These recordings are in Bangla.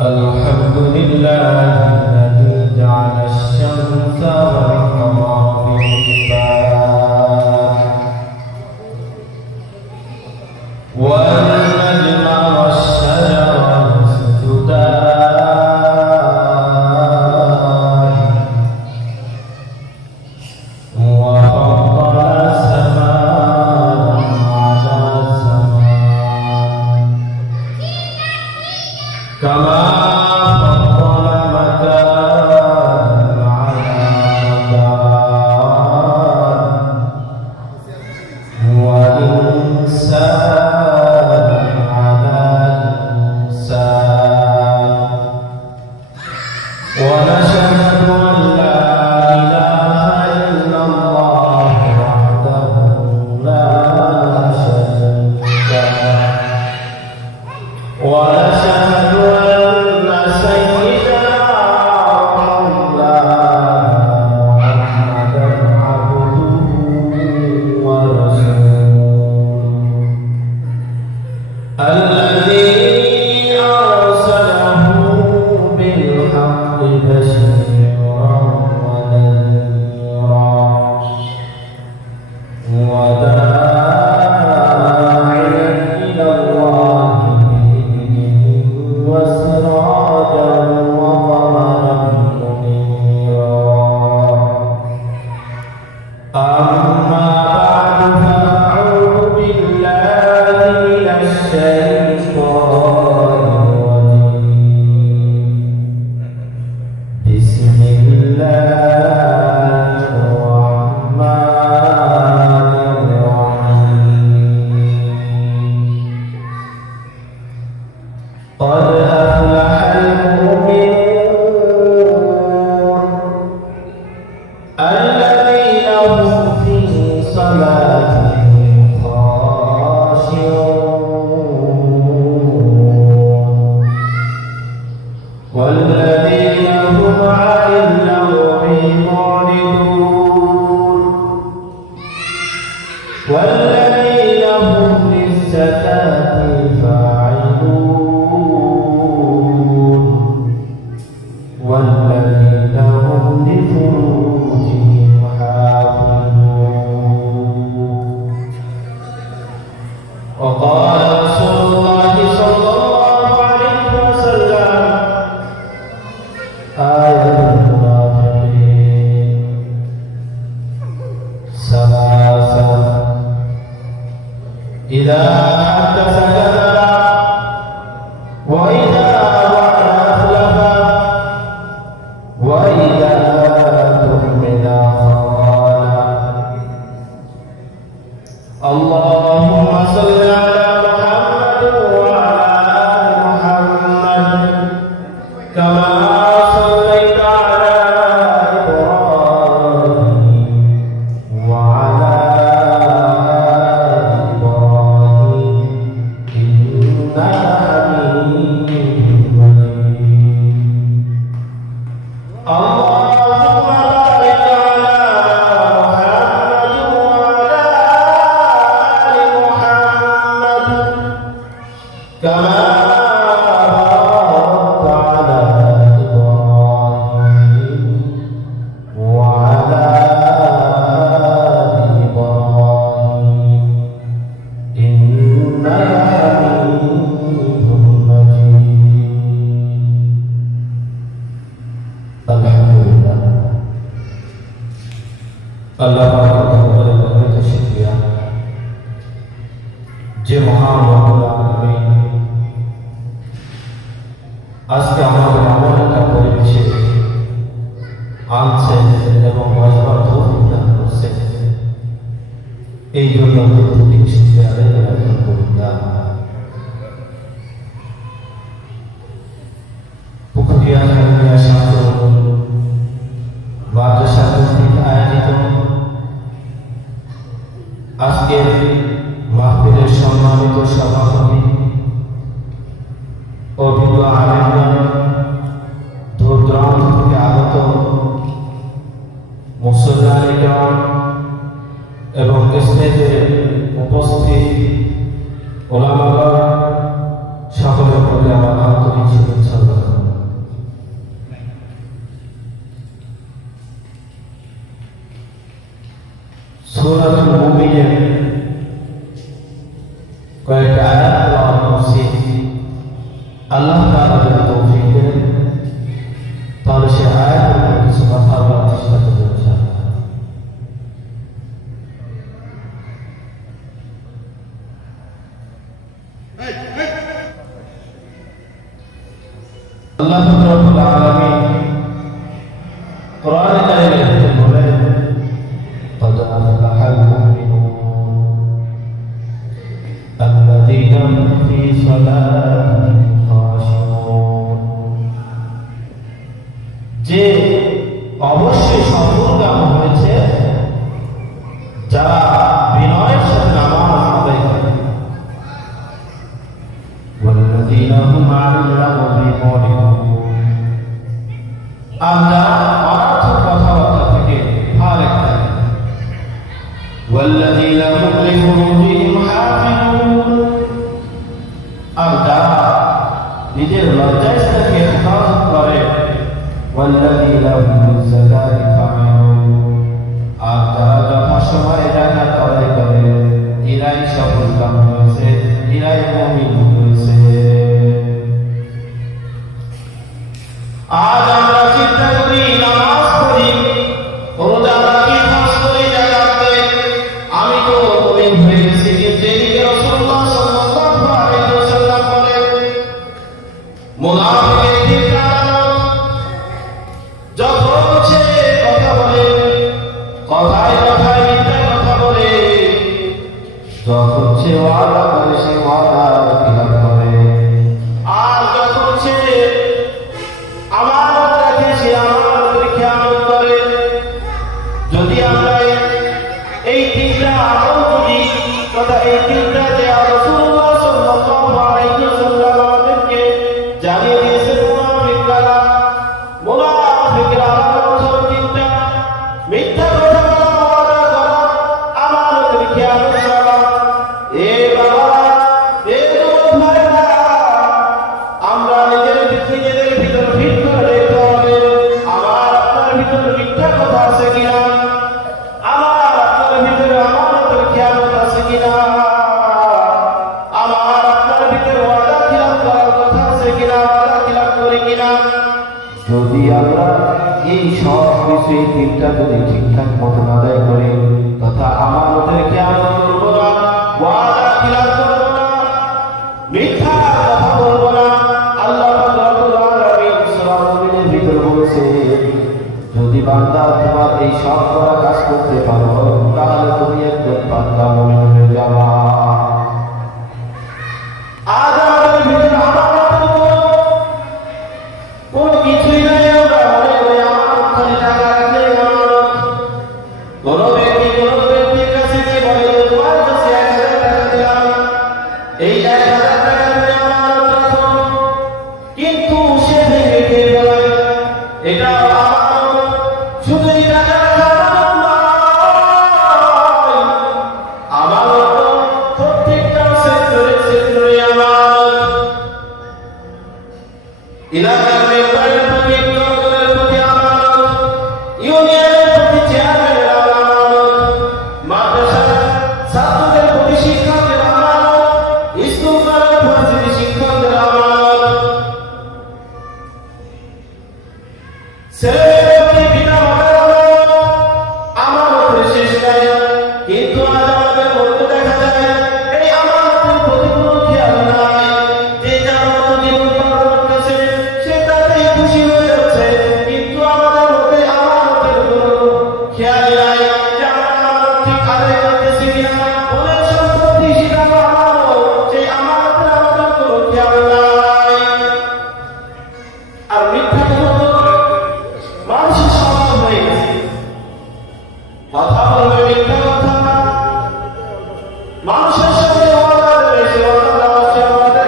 الحمد لله الذي جعل الشمس والقمر في حسبان والنجم والشجر يسجدان وفضل السماء على السماء كما فضل مكان على مكان والإنسان على الإنسان ونشهد أن لا إله إلا الله وحده لا شريك له ونشهد أن سيدنا ومولانا محمدا عبده ورسوله الذي أرسله بالحق بشيرا ونذيرا وداعيا إلى الله بإذنه وسراجا وقمرا منيرا أما بعد فأعوذ بالله من الشيطان الرجيم بسم الله الرحمن الرحيم قد أفلح المؤمنون الذين هم في صلاتهم خاشعون والذين هم عن اللغو معرضون والذين هم للزكاة فاعلون والذين هم لفروجهم حافظون وقال رسول الله صلى الله عليه وسلم آية المنافقين ثلاثة إذا حدث كذب وإذا وعد أخلف وإذا تؤمن خان اللهم صل على محمد وعلى آل محمد كما صليت على إبراهيم وعلى آل إبراهيم إنك حميد مجيد اللهم بارك على محمد وعلى آل محمد كما باركت على إبراهيم وعلى آل إبراهيم إنك حميد مجيد الحمد لله আল্লাহ পাকের দরবারে শুকরিয়া যে মহান রব্বুল আলামিন আজকে আমাদের এমন একটা পরিবেশে আনছেন এবং বসবার তৌফিক দান করছেন এই জন্য প্রত্যেক শুকরিয়া আদায় করুন পুকুরিয়া কামিয়া শান্ত মাদ্রাসা কর্তৃক আয়োজিত আজকের মাহফিলের সম্মানিত সভাপতি অভিজ্ঞ আলেমগণ দূর দূরান্ত থেকে আগত মুসল্লিগণ এবং স্টেজে উপস্থিত ওলামাগণ সকলের প্রতি আমার আন্তরিক শুভেচ্ছা চেষ্টা করব ইনশাআল্লাহ। আল্লাহ রাব্বুল আলামিন কোরআনে কারিমে বলেন قد أفلح المؤمنون الذين هم في صلاتهم خاشعون যে অবশ্যই সফলকাম হয়েছে যারা বিনয়ের সাথে নামাজ আদায় করে والذين هم عن اللغو معرضون আর যারা অনর্থক কথাবার্তা থেকে ফারেক থাকে والذين هم لفروجهم حافظون আর যারা নিজের লজ্জাস্থানকে হেফাজত করে والذين هم للزكاة فاعلون আর যারা যথাসময়ে যাকাত আদায় করে এরাই সফলকাম হয়েছে, এরাই মুমিন হয়েছে। আজ আমরা চিন্তা করি, নামাজ পড়ি, রোজা রাখি, হজ করি, যাকাত দেই, আমি তো মুমিন হয়ে গেছি। কিন্তু এদিকে রাসূলুল্লাহ সাল্লাল্লাহু আলাইহি ওয়াসাল্লাম বলেন মুনাফিকের দিকে যখন সে কথা বলে, কথায় কথায় মিথ্যা কথা বলে, যখন সে ওয়াদা করে সে ওয়াদা খিলাফ করে, আর যখন সে আমানত রাখে সে আমানতের খেয়ানত করে। যদি আমরা এই তিনটা আমল করি, তথা এই তিনটা যে রাসূলুল্লাহ সাল্লাল্লাহু আলাইহি ওয়াসাল্লাম আমাদেরকে জানিয়ে দিয়েছেন মুনাফিকরা আলামত হলো তিনটা: মিথ্যা কথা বলা, ওয়াদা করা, আমানতের খেয়ানত করা। এ বাবা, এ যুবক ভাইরা, আমরা নিজেদের ভিতর ফিট করে দেখতে হবে আমার আপনার ভিতরে মিথ্যা কথা আছে কিনা, আমার আপনার ভিতরে আমানতের খেয়ানত আছে কিনা, আমার আপনার ভিতরে ওয়াদা খিলাফ করার কথা আছে কিনা, ওয়াদা খিলাফ করি কিনা। যদি আমরা এই সব কিছু এই তিনটা যদি ঠিকঠাক মতো আদায় করি, তথা আমানতের খেয়ানত করব না, ওয়াদা খিলাফ করব না, মিথ্যা কথা বলব না, আল্লাহ রাব্বুল আলামিন সূরা মুমিনের ভিতর বলেছে যদি বান্দা তোমার এই সব করা কাজ করতে পারো, তাহলে তুমি একজন বান্দা মুমিন হয়ে যাবা। আজ আমাদের ভিতরে আমানত কোনো কিছুই নাই। আমরা মনে করি আমানত খালি টাকা রাখলে আমানত। কোনো ব্যক্তির কাছে গিয়ে বলে তোমার কাছে 1000 টাকা দিলাম, এই 1000 টাকা তুমি আমানত রাখো, কিন্তু সে ভেঙে খেয়ে ফেলে, এটা আমানত। শুধু এই টাকা রাখা আমানত নয়, প্রত্যেকটা সেক্টরে আমানত। এলাকার মেম্বারের প্রতি, জনগণের প্রতি আমানত, ইউনিয়নের প্রতি চেয়ারম্যানের আমানত, মাদ্রাসার ছাত্রদের প্রতি শিক্ষকদের আমানত, স্কুল কলেজ ভার্সিটি শিক্ষকদের আমানত, ছেলেদের প্রতি পিতামাতার আমানত। আমানতের শেষ নাই। কিন্তু আজ আমাদের মধ্যে দেখা যায় এই আমানতের প্রতি কোনো খেয়াল নাই। যে যার মতো জীবন পালন করতেছে, সে তাতেই খুশি হয়ে যাচ্ছে, কিন্তু আমাদের মধ্যে আমানতের কোনো খেয়াল নাই যে আমরা আমানত ঠিক আদায় করতেছি কিনা। বলে সম্পত্তি সেটা আমানত, সেই আমানতের আমাদের কোনো খেয়াল নাই। আর মিথ্যা কথা মানুষের স্বভাব হয়ে গেছে, কথা বলবে মিথ্যা কথা, মানুষের সঙ্গে ওয়াদা দেবে, সে ওয়াদা দেওয়া, সে ওয়াদা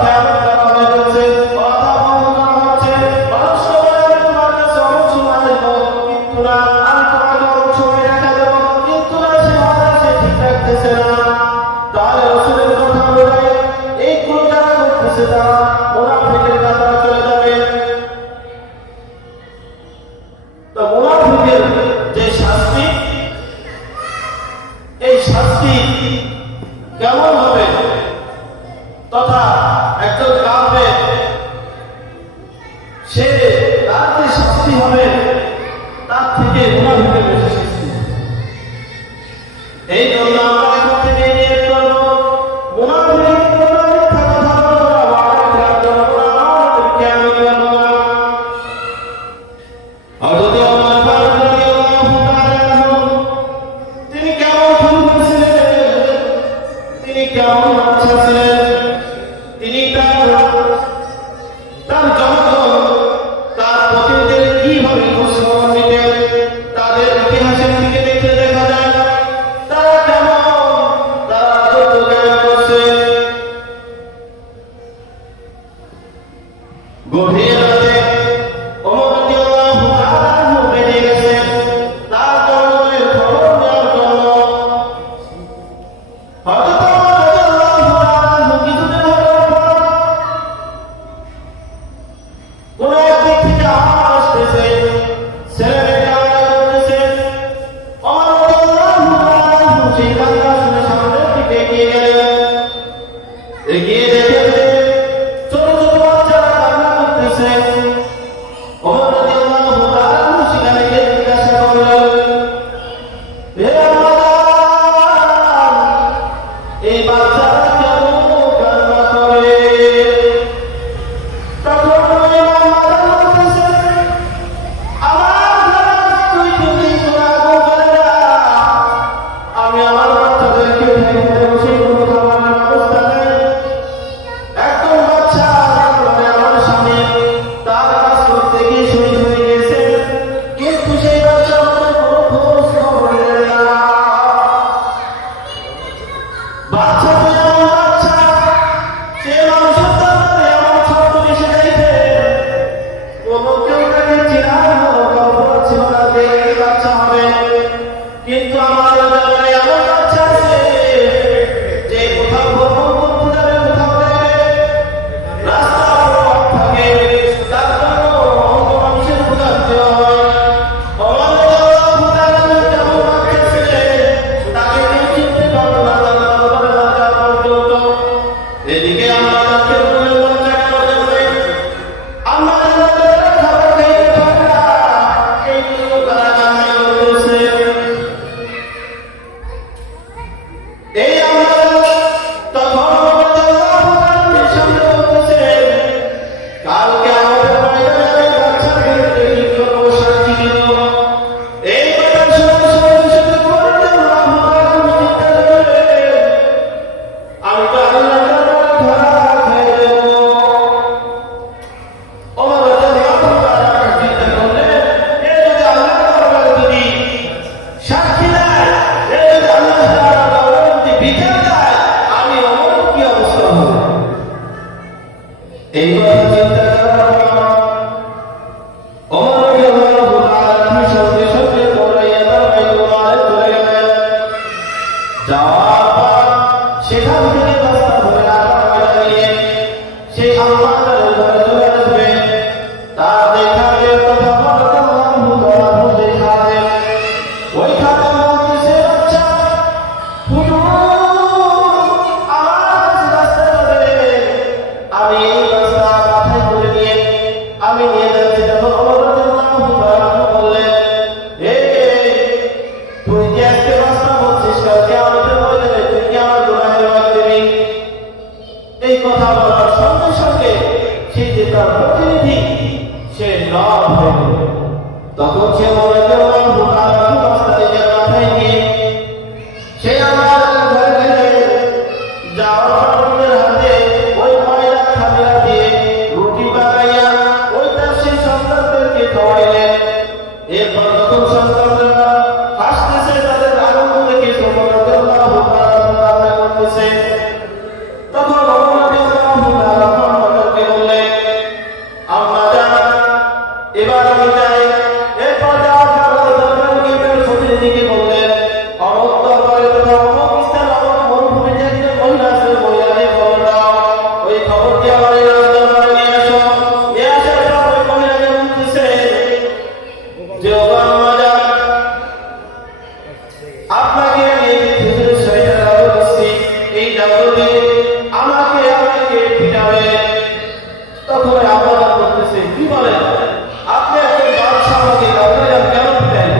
খেয়ানত করা হয়ে যাচ্ছে, কথা বন্ধ করা হচ্ছে। মানুষকে বলে আমি তোমার কাছে অনেক সময় আসবো, কিন্তু না, আমি তোমাকে অনেক সময় দেখা দেবো, কিন্তু না, সে ওয়াদা সে ঠিক রাখতেছে না। তাহলে রাসূলের কথা অনুযায়ী এইগুলো যারা করতেছে তারা মুনাফিকের কাতারে চলে যাবে। তো মুনাফিকের যে শাস্তি, এই শাস্তি কেমন হবে, তথা একজন কাফের সে তার যে শাস্তি হবে গভীর রাতে ওমর রাদিয়াল্লাহু তাআলা বেরিয়ে গেছেন তার জনগণের খবর নেওয়ার জন্য। হযরত ওমর রাদিয়াল্লাহু তাআলা কিছুদিন হওয়ার পর কোন একদিক থেকে আওয়াজ আসতেছে, ছেলেমেয়েরা আওয়াজ করতেছে। ওমর রাদিয়াল্লাহু তাআলা সেই কান্না শুনে সামনের দিকে এগিয়ে গেলেন। এগিয়ে দেখেন ছোট ছোট বাচ্চারা কান্না করতেছে। ওমর রাদিয়াল্লাহু তাআলা সেখানে গিয়ে জিজ্ঞাসা করলেন, হে আম্মা জান, এই বাচ্চারা কেন কান্না করে? তখন ওই আম্মা জান বলতেছে, আমার ঘরে 2-3 দিন ধরে আগুন জ্বলে না। আমি আমার বাচ্চাদেরকে ঠেকাতে বসে কোনো খাবারের ব্যবস্থা নেই। একজন বাচ্চা মানে আমার স্বামী তার কাজ করতে গিয়ে শহীদ হয়ে গেছে, কিন্তু সেই বাচ্চা আমাদের কোনো খোঁজ খবর নেয় না। বাচ্চা তো এমন বাচ্চা, সে মানুষের তারপরে আমার ছোট্ট এসে যাইতে কোনো কেউ তাকে চেনার কোনো কল্পনা ছিল না যে এই বাচ্চা হবে। কিন্তু আমাদের ব্যাপারে এমন বাচ্চা আছে যে কোথাও ভ্রমণ করতে যাবে, কোথাও যাবে, রাস্তা অপরাধ থাকে, তার জন্য অন্য মানুষের ক্ষুধার্ত হয়। আমাদের কেমন বাচ্চা ছেলে, তাকে কেউ চিনতে পারলো না, তার দরবারে না যাওয়া পর্যন্ত। এদিকে আমাদেরকে বলে বাচ্চা কেন যাবে, আমাদের খাবার খাইতে পারে না, এইগুলো তারা কান্না করতেছে। এই আমাদের তখন আমাদের সামনে বলতেছে, কালকে আমাদের ময়দানে বাচ্চাদেরকে কি করবো, সাক্ষী দিব। এই কথা শুনে সবাই শুধু বলতে চিন্তা করে, আমি তো আল্লাহর দরবারে ধরা খেয়ে দেব। ওমর রাদিয়াল্লাহু তাআলা চিন্তা করলেন, এ যদি আল্লাহর দরবারে যদি সাক্ষী দেয়, এ যদি আল্লাহর দরবারে যদি বিচার দেয়, আমি ওমর কি অবস্থা হবে। এই কথা চিন্তা করার পর ওমর রাদিয়াল্লাহু তাআলা সঙ্গে সঙ্গে দৌড়াইয়া বাইতুল্লাহে চলে গেলেন। যাওয়ার পর সেখান থেকে রাস্তা ধরে আবার নিয়ে সেই আম্মাজানের ঘরে চলে আসবে। তার দেখাবে কথা রাদিয়াল্লাহু তাআলা দেখাবে। ওই খাদেম বলতেছে, আচ্ছা হুজুর, আমার কাছে রাস্তাটা দেবেন, আমি এই রাস্তা মাথায় করে নিয়ে আমি নিয়ে যাচ্ছি। তখন ওমর রাদিয়াল্লাহু তাআলা বললেন, হে তুই যে আজকে রাস্তা বলছিস, কালকে আমাদের ময়দানে তুই কি আমার গোনাহের ভাগ দিবি? এই কথা বলার সঙ্গে সঙ্গে সে যে তার প্রতিনিধি সে নীরব হয়ে গেল। তখন সে ওমর রাদিয়াল্লাহু তাআলা রাস্তা নিজের মাথায় নিয়ে সে আমার ঘরে গেলে যাওয়ার সন্তানদের হাতে ওই ময়দা খামিরা দিয়ে রুটি বানাইয়া ওইটা সেই সন্তানদেরকে খাওয়াইলেন। এরপর যখন সন্তানরা হাসতেছে, তাদের আনন্দ দেখে ওমর রাদিয়াল্লাহু তাআলা কান্না করতেছে, তখন ওমর রাদিয়াল্লাহু তাআলা আমাদেরকে বললেন, আম্মা জান, এবার আমি যাই। এরপর যাওয়ার পর দরবারের প্রতিনিধিকে বললেন, অমুক দরবারে তথা অমুক স্থান অমুক মরুভূমির যে একজন মহিলা আছে, মহিলাদের খবর দাও, ওই খবরটি আমার এই দরবারে নিয়ে আসো। নিয়ে আসার পর ওই মহিলাকে বলতেছে যে, ও আম্মা জান, আপনাকে আমি এই খেজুরের ছয়টা ডাল দিচ্ছি, এই ডাল দিয়ে আমাকে পিটাবে। তখন আম্মা জান বলতেছে, কি বলেন, আপনি একজন বাদশা, আমাকে ডাবলে যান কেন পিটাই?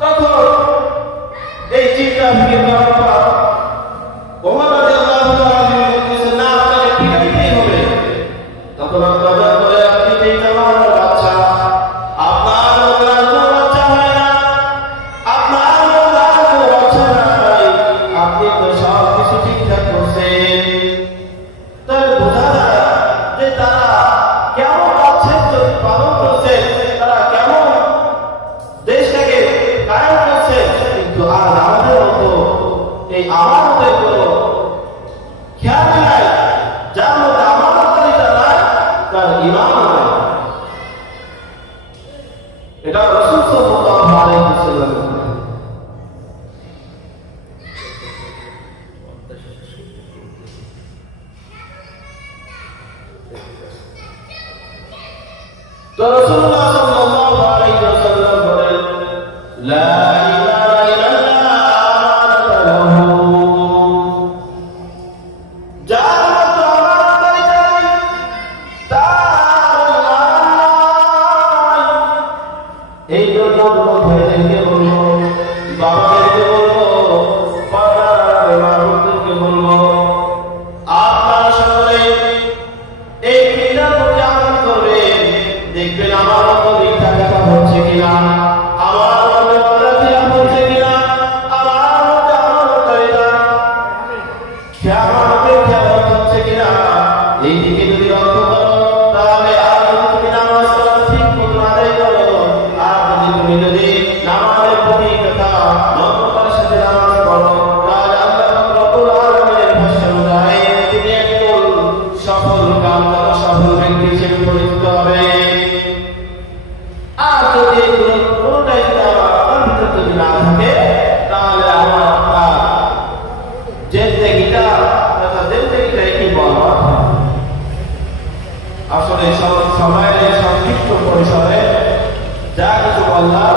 তখন এই চিন্তা ফিরে যাওয়ার পর ওমর রাদিয়াল্লাহু তাআলা তো রাসূলুল্লাহ সাল্লাল্লাহু আলাইহি ওয়াসাল্লাম বলেন, লা ইলাহা ইল্লাল্লাহ যার মতো আমানতকারী নাই, তার নাই। এই জন্য ভাইদেরকে বলবো, বাবাদেরকে বলবো, পাড়ার মানুষদেরকে বলবো, আপনারা সকলে এই কিতাব জান করে দেখবেন আমার মতো মিথ্যা কথা হচ্ছে কিনা, আমার মতো অপরাধীরা হচ্ছে কিনা, আমার মতো আমানতকারীরা খেয়াল হচ্ছে কিনা। এই দিকে যদি লক্ষ্য করো, তাহলে আর যদি তুমি নামাজ ঠিক মতো আদায় করো, আর যদি নামাজের প্রতি কথা নম্রতার সাথে নামাজ পড়ো, তাহলে আল্লাহ রব্বুল আলামিনের ভাষা অনুযায়ী তুমি একজন সফল কামনা সফল ব্যক্তি হিসেবে পরিচিত হবে। আর যদি কোনোটাই আমার ভিতরে যদি না থাকে, তাহলে আমার আপনার জিন্দেগিটা তথা জিন্দেগিটা একই বলা। আসলে সময়ের সংক্ষিপ্ত পরিসরে যা কিছু বললাম